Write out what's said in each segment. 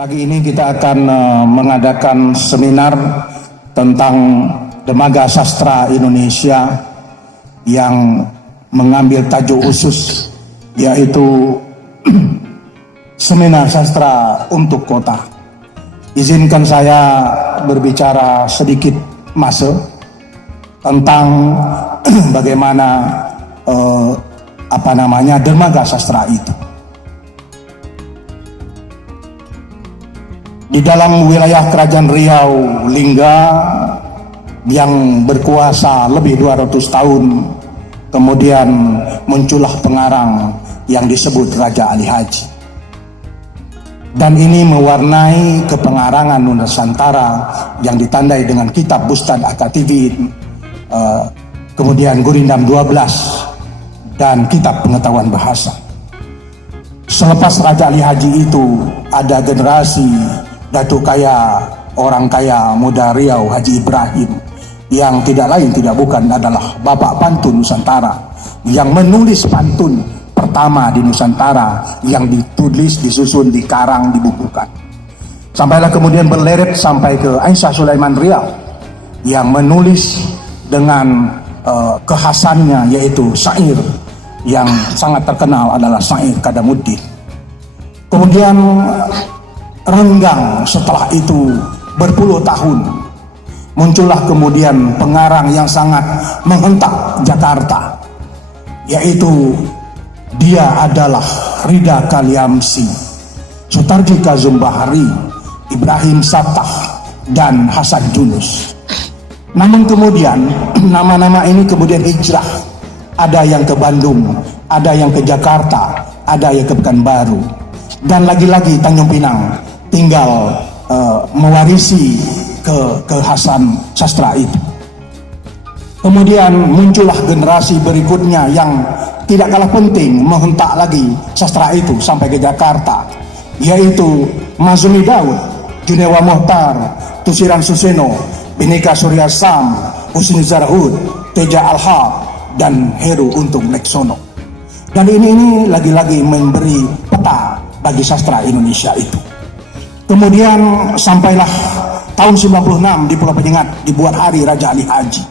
Pagi ini kita akan mengadakan seminar tentang Dermaga Sastra Indonesia yang mengambil tajuk khusus yaitu Seminar Sastra untuk Kota. Izinkan saya berbicara sedikit tentang bagaimana dermaga sastra itu. Di dalam wilayah Kerajaan Riau Lingga yang berkuasa lebih 200 tahun, kemudian muncullah pengarang yang disebut Raja Ali Haji. Dan ini mewarnai kepengarangan Nusantara yang ditandai dengan kitab Bustan Akatibin, kemudian Gurindam 12 dan kitab Pengetahuan Bahasa. Selepas Raja Ali Haji itu ada generasi Datuk Kaya, orang kaya muda Riau, Haji Ibrahim, yang tidak lain tidak bukan adalah Bapak Pantun Nusantara, yang menulis pantun pertama di Nusantara, yang ditulis, disusun, dikarang, dibukukan. Sampailah kemudian berleret sampai ke Aisyah Sulaiman Riau, yang menulis dengan kekhasannya, yaitu syair yang sangat terkenal adalah syair Kadamuddin. Kemudian renggang setelah itu berpuluh tahun, muncullah kemudian pengarang yang sangat menghentak Jakarta, yaitu dia adalah Rida Kaliamsi, Sutarji Kazum Bahari, Ibrahim Sattah, dan Hasan Yunus. Namun kemudian nama-nama ini kemudian hijrah, ada yang ke Bandung, ada yang ke Jakarta, ada yang ke Pekanbaru, dan lagi-lagi Tanjung Pinang tinggal mewarisi kekhasan sastra itu. Kemudian muncullah generasi berikutnya yang tidak kalah penting menghentak lagi sastra itu sampai ke Jakarta, yaitu Mazumi Daud, Junewa Mohtar, Tusiran Suseno, Bhinneka Suryasam, Husni Zarhud, Teja Alhab, dan Heru Untung Leksono. Dan ini lagi-lagi memberi peta bagi sastra Indonesia itu. Kemudian sampailah tahun 96 di Pulau Penyengat dibuat Hari Raja Ali Haji.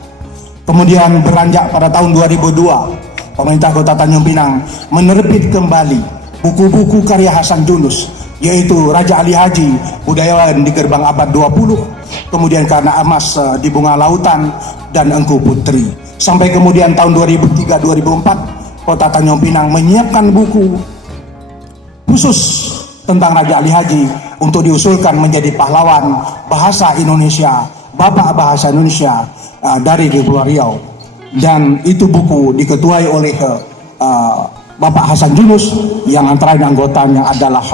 Kemudian beranjak pada tahun 2002, pemerintah Kota Tanjung Pinang menerbit kembali buku-buku karya Hasan Yunus, yaitu Raja Ali Haji, Budayawan di Gerbang Abad 20, kemudian Karena Emas di Bunga Lautan, dan Engku Putri. Sampai kemudian tahun 2003-2004, Kota Tanjung Pinang menyiapkan buku khusus tentang Raja Ali Haji untuk diusulkan menjadi pahlawan bahasa Indonesia, Bapak Bahasa Indonesia dari Pulau Riau. Dan itu buku diketuai oleh Bapak Hasan Yunus, yang antara anggotanya adalah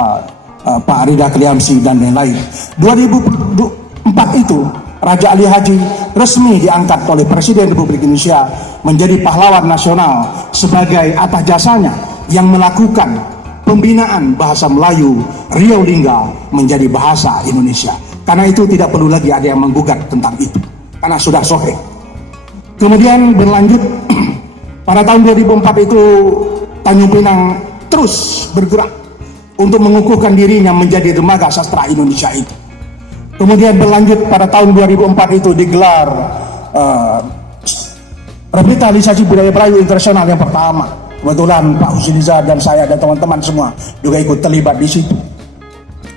Pak Rida Kaliamsi dan lain-lain. 2004 itu Raja Ali Haji resmi diangkat oleh Presiden Republik Indonesia menjadi pahlawan nasional sebagai atas jasanya yang melakukan pembinaan bahasa Melayu Riau Lingga menjadi bahasa Indonesia. Karena itu tidak perlu lagi ada yang menggugat tentang itu, karena sudah sahih. Kemudian berlanjut pada tahun 2004 itu Tanjung Pinang terus bergerak untuk mengukuhkan dirinya menjadi dermaga sastra Indonesia itu. Kemudian berlanjut pada tahun 2004 itu digelar revitalisasi budaya Melayu internasional yang pertama. Kebetulan Pak Husniza dan saya dan teman-teman semua juga ikut terlibat di situ.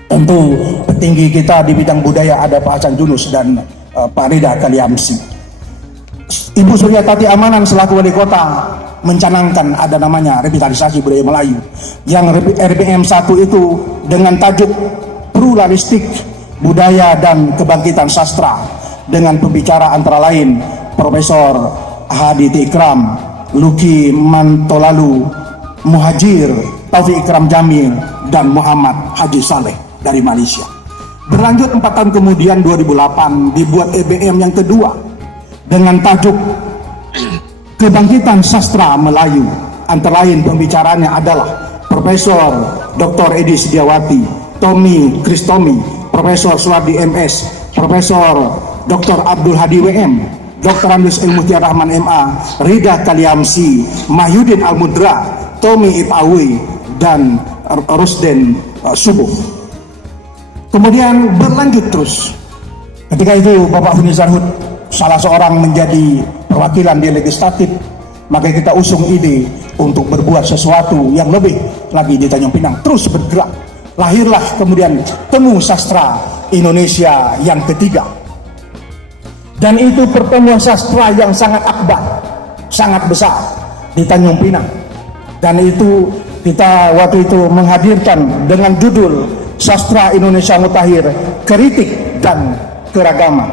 Tentu petinggi kita di bidang budaya ada Pak Hasan Yunus dan Pak Rida Kaliamsi. Ibu Suryatati Amanan selaku wali kota mencanangkan ada namanya revitalisasi budaya Melayu, yang RBM 1 itu dengan tajuk pluralistik budaya dan kebangkitan sastra, dengan pembicara antara lain Profesor Hadi Ikram, Luki Mantolalu, Muhajir, Taufik Ikram Jamil, dan Muhammad Haji Saleh dari Malaysia. Berlanjut 4 tahun kemudian 2008 dibuat EBM yang kedua dengan tajuk Kebangkitan Sastra Melayu. Antara lain pembicaranya adalah Profesor Dr. Edi Sediawati, Tommy Kristomi, Profesor Suwardi MS, Profesor Dr. Abdul Hadi WM, Dr. Andus Ilmutia Rahman MA, Rida Kaliamsi, Mahyudin Almudra, Tommy Ipawi, dan Rusden Subuh. Kemudian berlanjut terus. Ketika itu Bapak Huni Zarhud salah seorang menjadi perwakilan di legislatif, maka kita usung ide untuk berbuat sesuatu yang lebih lagi di Tanjung Pinang, terus bergerak. Lahirlah kemudian Temu Sastra Indonesia yang ketiga. Dan itu pertemuan sastra yang sangat akbar, sangat besar di Tanjung Pinang. Dan itu kita waktu itu menghadirkan dengan judul Sastra Indonesia Mutakhir, Kritik dan Keragaman,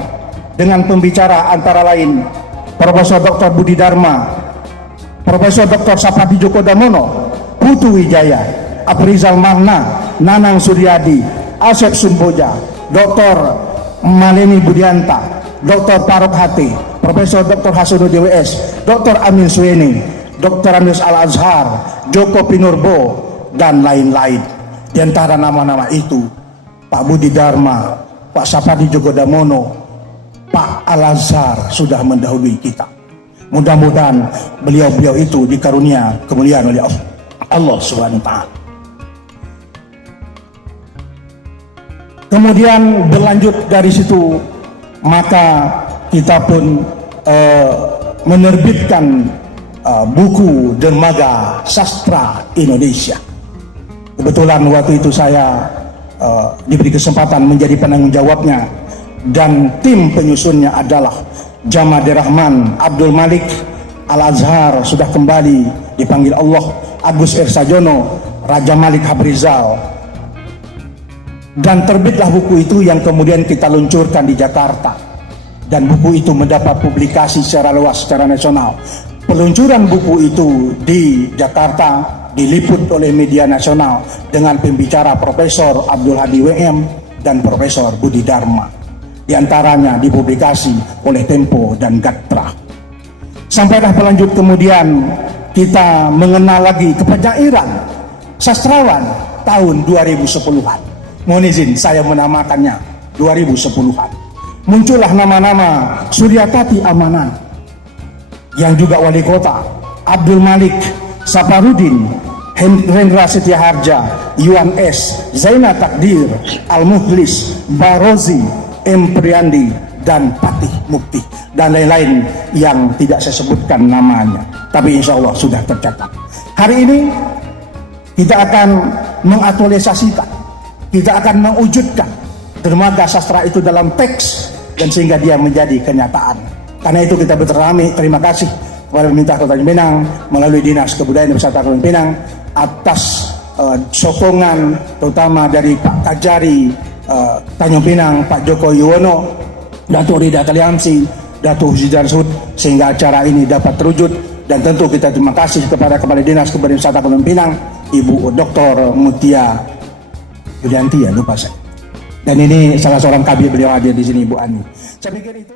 dengan pembicara antara lain Profesor Dr. Budi Dharma, Profesor Dr. Sapadi Djoko Damono, Putu Wijaya, Afrizal Mahna, Nanang Suryadi, Asep Sumboja, Dr. Maleni Budianta, Dr. Faruk Hati, Profesor Dr. Hasono DWS, Dr. Amin Sueni, Dr. Andes Al-Azhar, Joko Pinurbo, dan lain-lain. Di antara nama-nama itu, Pak Budi Dharma, Pak Sapadi Djoko Damono, Pak Al-Azhar sudah mendahului kita. Mudah-mudahan beliau-beliau itu dikarunia kemuliaan oleh Allah Subhanahu wa Ta'ala. Kemudian berlanjut dari situ, maka kita pun menerbitkan buku Dermaga Sastra Indonesia. Kebetulan waktu itu saya diberi kesempatan menjadi penanggung jawabnya, dan tim penyusunnya adalah Jamade Rahman, Abdul Malik, Al-Azhar sudah kembali dipanggil Allah, Agus Irsajono, Raja Malik Habrizal. Dan terbitlah buku itu yang kemudian kita luncurkan di Jakarta, dan buku itu mendapat publikasi secara luas secara nasional. Peluncuran buku itu di Jakarta diliput oleh media nasional dengan pembicara Profesor Abdul Hadi WM dan Profesor Budi Dharma. Di antaranya dipublikasi oleh Tempo dan Gatra. Sampailah berlanjut kemudian kita mengenal lagi kepenjairan sastrawan tahun 2010-an. Mohon izin saya menamakannya 2010-an. Muncullah nama-nama Suryatati Amanan yang juga wali kota, Abdul Malik, Saparudin, Hendra Setiaharja, Yuan S, Zaina Takdir, Al-Muhlis, Barozi, M. Priandi, dan Patih Mukti, dan lain-lain yang tidak saya sebutkan namanya, tapi insya Allah sudah tercatat. Hari ini kita akan mengaktualisasikan, kita akan mewujudkan dermaga sastra itu dalam teks, dan sehingga dia menjadi kenyataan. Karena itu kita terima kasih kepada pemerintah Kota Tanjung Pinang melalui Dinas Kebudayaan dan Wisata Tanjung Pinang atas sokongan terutama dari Pak Kajari Tanjung Pinang, Pak Joko Yuwono, Datuk Rida Kaliamsi, Datuk Huzidan Sud, sehingga acara ini dapat terwujud. Dan tentu kita terima kasih kepada Kepala Dinas Kebudayaan dan Wisata Tanjung Pinang, Ibu Dr. Mutia Yulianti, ya lupa saya. Dan ini salah seorang kabir beliau hadir di sini, Bu Ani. Saya pikir itu